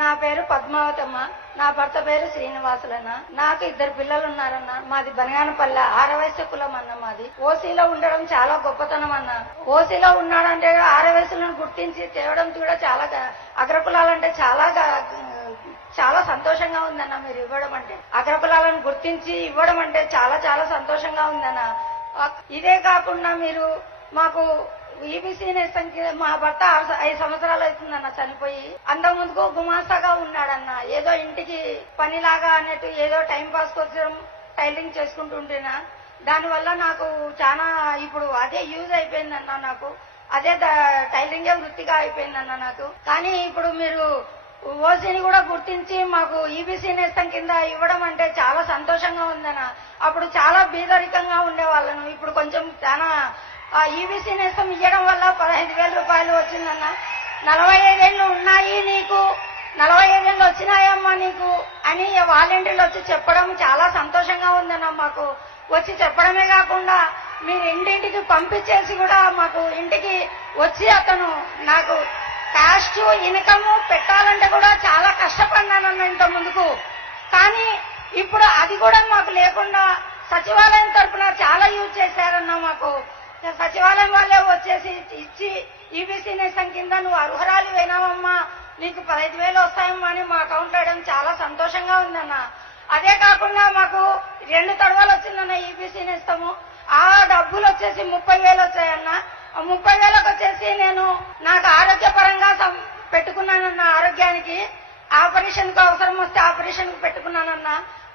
నా పేరు పద్మావతమ్మ. నా భర్త పేరు శ్రీనివాసులన్న. నాకు 2 పిల్లలు ఉన్నారన్న. మాది బనగానపల్లె ఆరవయస్సు కులం అన్న. మాది ఓసీలో ఉండడం చాలా గొప్పతనం అన్న. ఓసీలో ఉన్నాడంటే ఆరవయస్సులను గుర్తించి తేవడం కూడా చాలా అగ్రకులాలంటే చాలా సంతోషంగా ఉందన్న. మీరు ఇవ్వడం అంటే అగ్రకులాలను గుర్తించి ఇవ్వడం అంటే చాలా చాలా సంతోషంగా ఉందన్న. ఇదే కాకుండా మీరు మాకు ఈబీసీ నేస్తంకి మా భర్త 5 సంవత్సరాలు అవుతుందన్న చనిపోయి. అంతకుముందుకు గుమాస్తాగా ఉన్నాడన్న. ఏదో ఇంటికి పనిలాగా అన్నట్టు ఏదో టైం పాస్ కోసం టైలరింగ్ చేసుకుంటుంటేనా దానివల్ల నాకు చాలా ఇప్పుడు అదే యూజ్ అయిపోయిందన్న. నాకు అదే టైలరింగే వృత్తిగా అయిపోయిందన్న నాకు. కానీ ఇప్పుడు మీరు ఓసీని కూడా గుర్తించి మాకు ఈబీసీ నేస్తం కింద ఇవ్వడం అంటే చాలా సంతోషంగా ఉందన్న. అప్పుడు చాలా బీదరికంగా ఉండేవాళ్ళను. ఇప్పుడు కొంచెం చాలా ఈబీసీ నేస్తం ఇవ్వడం వల్ల 15,000 రూపాయలు వచ్చిందన్న. 45 ఏళ్ళు ఉన్నాయి నీకు, 45 ఏళ్ళు వచ్చినాయమ్మా నీకు అని వాలంటీర్లు వచ్చి చెప్పడం చాలా సంతోషంగా ఉందన్న. మాకు వచ్చి చెప్పడమే కాకుండా మీరు ఇంటింటికి పంపించేసి కూడా మాకు ఇంటికి వచ్చి అతను నాకు క్యాస్ట్ ఇన్కమ్ పెట్టాలంటే కూడా చాలా కష్టపడినానన్న ఇంత ముందుకు. కానీ ఇప్పుడు అది కూడా మాకు లేకుండా సచివాలయం తరఫున చాలా యూజ్ చేశారన్న. మాకు సచివాలయం వాళ్ళే వచ్చేసి ఇచ్చి ఈబీసీ నేస్తం కింద నువ్వు అర్హురాలు అయినావమ్మా, నీకు 15,000 వస్తాయమ్మా అని మా అకౌంట్ వేయడం చాలా సంతోషంగా ఉందన్న. అదే కాకుండా మాకు 2 తడవలు వచ్చిందన్న ఈబీసీ నేస్తము. ఆ డబ్బులు వచ్చేసి 30,000 వచ్చాయన్న. 30,000కి వచ్చేసి నేను నాకు ఆరోగ్యపరంగా పెట్టుకున్నానన్న. ఆరోగ్యానికి ఆపరేషన్ కు అవసరం వస్తే ఆపరేషన్ కు పెట్టుకున్నానన్న.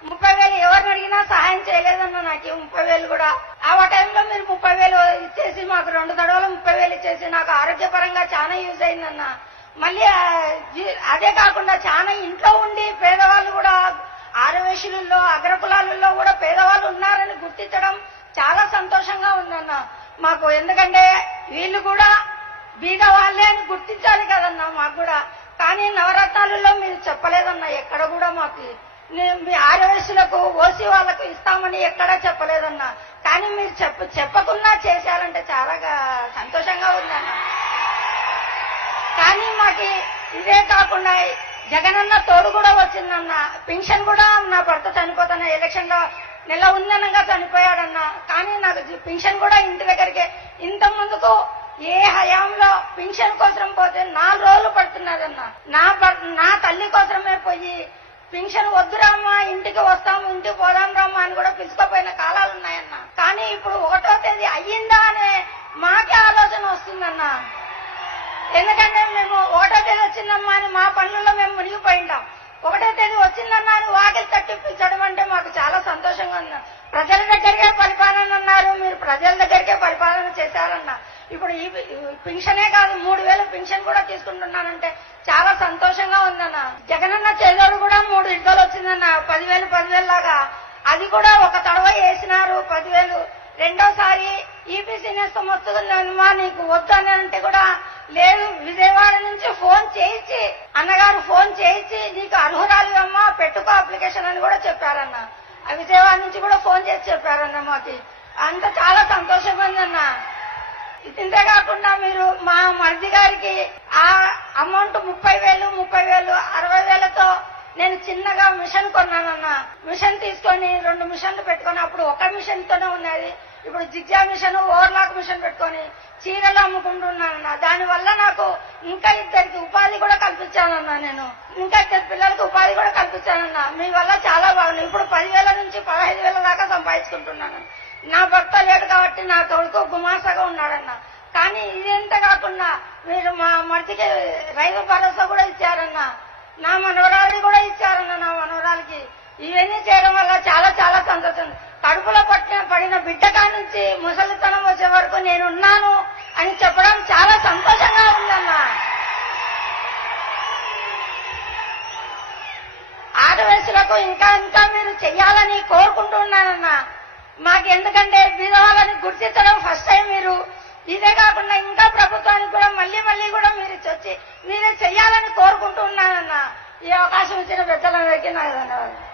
30,000 ఎవరిని అడిగినా సహాయం చేయలేదన్న. నాకు 30,000 కూడా ఆ టైంలో మీరు 30,000 ఇచ్చేసి మాకు 2 తడవలు 30,000 ఇచ్చేసి నాకు ఆరోగ్యపరంగా చాలా యూజ్ అయిందన్న. మళ్ళీ అదే కాకుండా చాలా ఇంట్లో ఉండి పేదవాళ్ళు కూడా ఆరవేశులలో అగ్రకులాలలో కూడా పేదవాళ్ళు ఉన్నారని గుర్తించడం చాలా సంతోషంగా ఉందన్న మాకు. ఎందుకంటే వీళ్ళు కూడా బీద వాళ్ళే అని గుర్తించాలి కదన్నా మాకు కూడా. కానీ నవరత్నాలలో మీరు చెప్పలేదన్న. ఎక్కడ కూడా మాకు మీ ఆరవేశులకు ఓసీ వాళ్ళకు ఇస్తామని ఎక్కడా చెప్పలేదన్నా. కానీ మీరు చెప్పకుండా చేశారంటే చాలా సంతోషంగా ఉందన్న. కానీ మాకు ఇదే కాకుండా జగనన్న తోడు కూడా వచ్చిందన్న. పెన్షన్ కూడా నా భర్త చనిపోతున్న ఎలక్షన్ లో నెల ఉందనగా చనిపోయాడన్న. కానీ నాకు పెన్షన్ కూడా ఇంటి దగ్గరికి ఇంత ముందుకు ఏ హయాంలో పెన్షన్ కోసం పోతే 4 రోజులు పడుతున్నదన్న. నా తల్లి కోసమే పోయి పెన్షన్ వద్దురామ్మా ఇంటికి వస్తాము ఇంటికి పోదాం రమ్మా అని కూడా పిలుచుకోపోయిన కాలాలు ఉన్నాయన్న. కానీ ఇప్పుడు 1వ తేదీ అయ్యిందా అనే మాకే ఆలోచన వస్తుందన్న. ఎందుకంటే మేము 1వ తేదీ వచ్చిందమ్మా అని మా పనులలో మేము మునిగిపోయింటాం. 1వ తేదీ వచ్చిందన్నా అని వాకిలి తట్టిపించడం అంటే మాకు చాలా సంతోషంగా ఉంది. ప్రజల దగ్గరికే పరిపాలన అన్నారు, మీరు ప్రజల దగ్గరికే పరిపాలన చేశారన్న. ఇప్పుడు ఈ పెన్షనే కాదు 3,000 పెన్షన్ కూడా తీసుకుంటున్నానంటే చాలా సంతోషంగా ఉందన్న. జగనన్న చేదోడు కూడా 3 ఇడ్డలు వచ్చిందన్న. 10,000 లాగా అది కూడా ఒక తడవ వేసినారు 10,000. రెండోసారి ఈబీసీ నేస్తం వస్తుందమ్మా నీకు వద్దు అని అంటే కూడా లేదు. విజయవాడ నుంచి ఫోన్ చేయించి అన్నగారు ఫోన్ చేయించి నీకు అర్హురాలు అమ్మా పెట్టుకో అప్లికేషన్ అని కూడా చెప్పారన్న. విజయవాడ నుంచి కూడా ఫోన్ చేసి చెప్పారన్న. మాకు అంత చాలా సంతోషంగా ఉందన్న. ఇంతే కాకుండా మీరు మా మరిది గారికి ఆ అమౌంట్ 30,000 60,000తో నేను చిన్నగా మిషన్ కొన్నానన్న. మిషన్ తీసుకొని 2 మిషన్లు పెట్టుకొని అప్పుడు ఒక మిషన్ తోనే ఉన్నది. ఇప్పుడు జిగ్జా మిషన్ ఓవర్లాక్ మిషన్ పెట్టుకొని చీరలు అమ్ముకుంటున్నానన్న. దానివల్ల నాకు ఇంకా 2 ఉపాధి కూడా కల్పించానన్నా. నేను ఇంకా 2 పిల్లలకు ఉపాధి కూడా కల్పించానన్నా. మీ వల్ల చాలా బాగుంది. ఇప్పుడు 10,000 నుంచి 15,000 దాకా సంపాదించుకుంటున్నాను. నా భర్త లేడు కాబట్టి నా తోడుకు గుమాసగా ఉన్నాడన్న. కానీ ఇదంతా కాకుండా మీరు మా మరిదికి రైతు భరోసా కూడా ఇచ్చారన్న. నా మనవరాలి కూడా ఇచ్చారన్న. నా మనవరాలకి ఇవన్నీ చేయడం వల్ల చాలా చాలా సంతోషం. కడుపులో పడిన బిడ్డ కాడి నుంచి ముసలితనం వచ్చే వరకు నేనున్నాను అని చెప్పడం చాలా సంతోషంగా ఉందన్న. ఆడవేసులకు ఇంకా ఇంకా మీరు చెయ్యాలని కోరుకుంటున్నానన్న. మాకు ఎందుకంటే బీదవాళ్ళని గుర్తించడం ఫస్ట్ టైం మీరు. ఇదే కాకుండా ఇంకా ప్రభుత్వానికి కూడా మళ్ళీ కూడా మీరు వచ్చి మీరే చెయ్యాలని కోరుకుంటున్నానన్న. ఈ అవకాశం ఇచ్చిన పెద్దలందరికీ నాకు ధన్యవాదాలు.